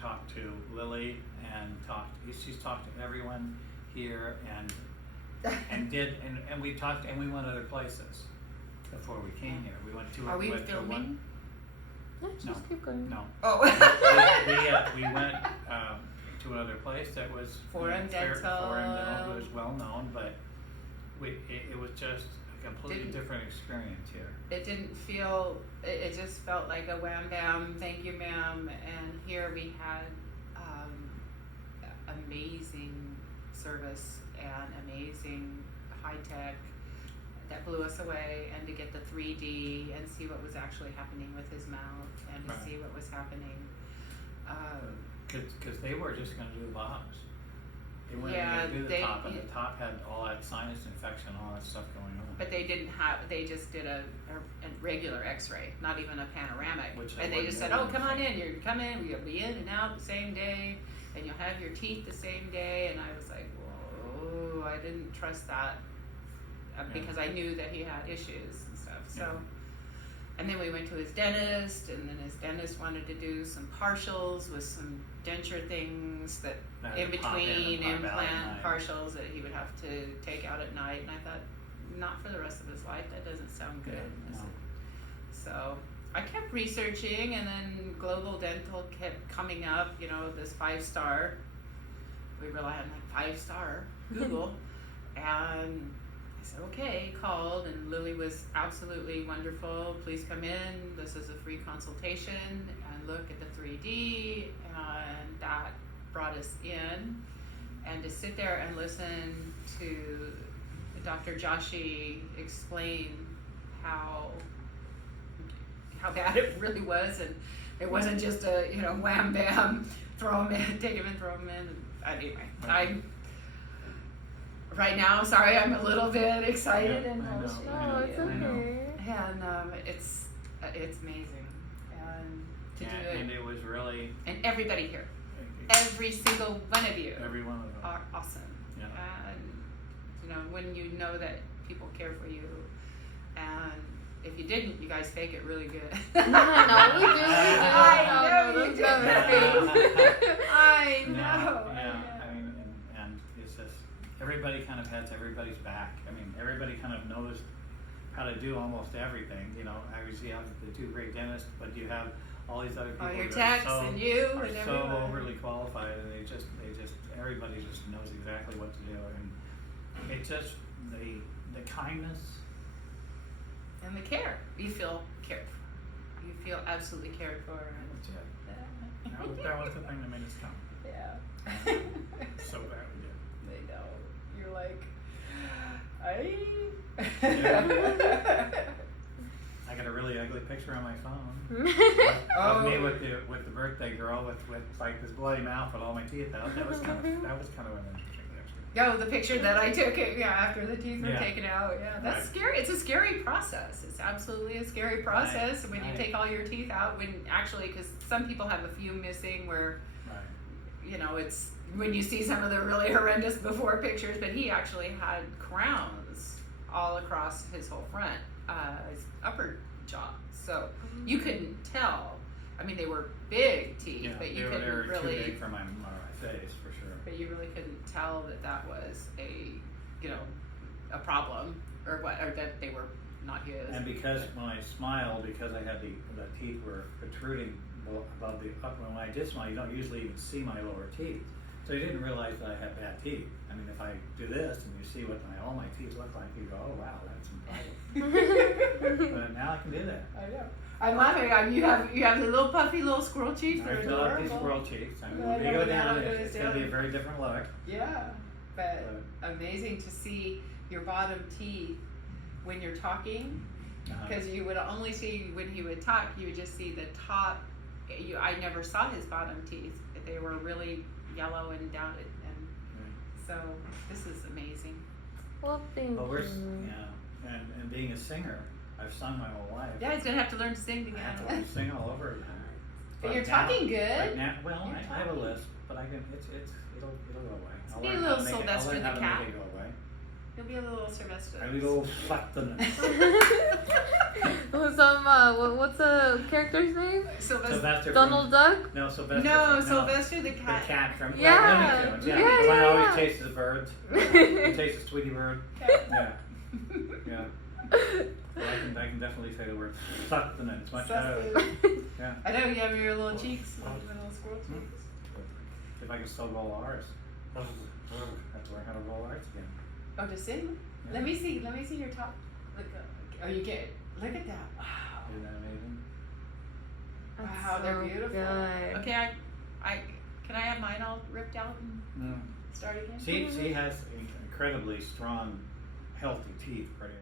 talked to Lily and she's talked to everyone here and we talked and we went other places before we came here. We went to. Are we filming? No, just keep going. No. Oh. we went to another place that was Foreign Dental. Foreign Dental was well known, but it was just a completely different experience here. It didn't feel. It just felt like a wham bam, thank you, ma'am. And here we had amazing service and amazing high tech that blew us away, and to get the 3D and see what was actually happening with his mouth and to see what was happening. Because they were just going to do Bob's. They weren't Yeah, going to do the they- top, and the top had all that sinus infection, all that stuff going on. But they didn't have. They just did a regular X-ray, not even a panoramic. Which and they just said, wouldn't "Oh, come on in. You come in. You'll be in and out the same day, and you'll have your teeth the same day." And I was like, "Whoa!" I didn't trust that because I knew that he had issues and stuff. So, and then we went to his dentist, and then his dentist wanted to do some partials with some denture things that in between implant partials that he would have to take out at night. And I thought, not for the rest of his life. That doesn't sound good. No. So I kept researching, and then Global Dental kept coming up. You know, this 5-star. We rely on like 5-star Google, and I said, okay, called, and Lily was absolutely wonderful. Please come in. This is a free consultation and look at the 3D, and that brought us in. And to sit there and listen to Dr. Joshi explain how bad it really was, and it wasn't just a wham bam, throw him in, take him in, throw him in. Anyway, right now, sorry, I'm a little bit excited and emotional. No, it's okay. And it's amazing, and to do it. And it was really. And everybody here, every single one of you, every one of them are awesome. Yeah. And when you know that people care for you, and if you didn't, you guys fake it really good. No, we do. I know you do. I know. Yeah. I mean, and it's just everybody kind of has everybody's back. I mean, everybody kind of knows how to do almost everything. Obviously you have the 2 great dentists, but you have all these other people. All your that techs are and you are and so everyone. overly qualified, and they just everybody just knows exactly what to do, and it just the kindness and the care. You feel cared for. You feel absolutely cared for. that was the thing that made us come. Yeah. So glad we did. They know. You're like, I got a really ugly picture on my phone Oh. of me with the birthday girl with like this bloody mouth with all my teeth out. That was kind of an interesting picture. the picture that I took after the teeth were taken out. Yeah, that's Right. scary. It's a scary process. It's absolutely a scary process when you take all your teeth out. Because some people have a few missing where, it's when you see some of the really horrendous before pictures. But he actually had crowns all across his whole front, his upper jaw. So you couldn't tell. I mean, they were big teeth, but you couldn't they were really. too big for my face for sure. But you really couldn't tell that was a problem or that they were not his. And because when I smiled, because I had the teeth were protruding above the upper. When I did smile, you don't usually even see my lower teeth, so you didn't realize that I had bad teeth. I mean, if I do this and you see what all my teeth look like, you go, "Oh wow, that's impressive." But now I can do that. I know. I'm laughing. You have the little puffy little squirrel cheeks. I fill out these squirrel cheeks. I mean, when we go down, it's going to be a very different look. Yeah, but amazing to see your bottom teeth when you're talking, because you would only see when he would talk. You would just see the top. I never saw his bottom teeth. They were really yellow and down, and so this is amazing. Well, thank you. And being a singer, I've sung my whole life. Yeah, he's gonna have to learn to sing again. I have to learn to sing all over again. But you're talking good. I have a lisp, but I can. It'll go away. Be a little Sylvester the Cat. Make it go away. You'll be a little Sylvester. I will fuck the nuts. What's the character's name? Sylvester Donald Duck? No, Sylvester. No, Sylvester the The cat. cat from Yeah. Looney Tunes. Yeah, The one that yeah, always yeah. chases birds. He chases Tweety Bird. Yeah. Yeah. So I can definitely say the word suck the nuts. Much better. Yeah. I know you have your little cheeks, your little squirrel cheeks. If I can still roll R's. I have to learn how to roll R's again. Oh, to sing? Yeah. Let me see your top. Look, oh, you get. Look at that. Wow. Isn't that amazing? That's Wow, they're so beautiful. good. Okay, I can I have mine all ripped out and Mm. start again? She has incredibly strong, healthy teeth. Pretty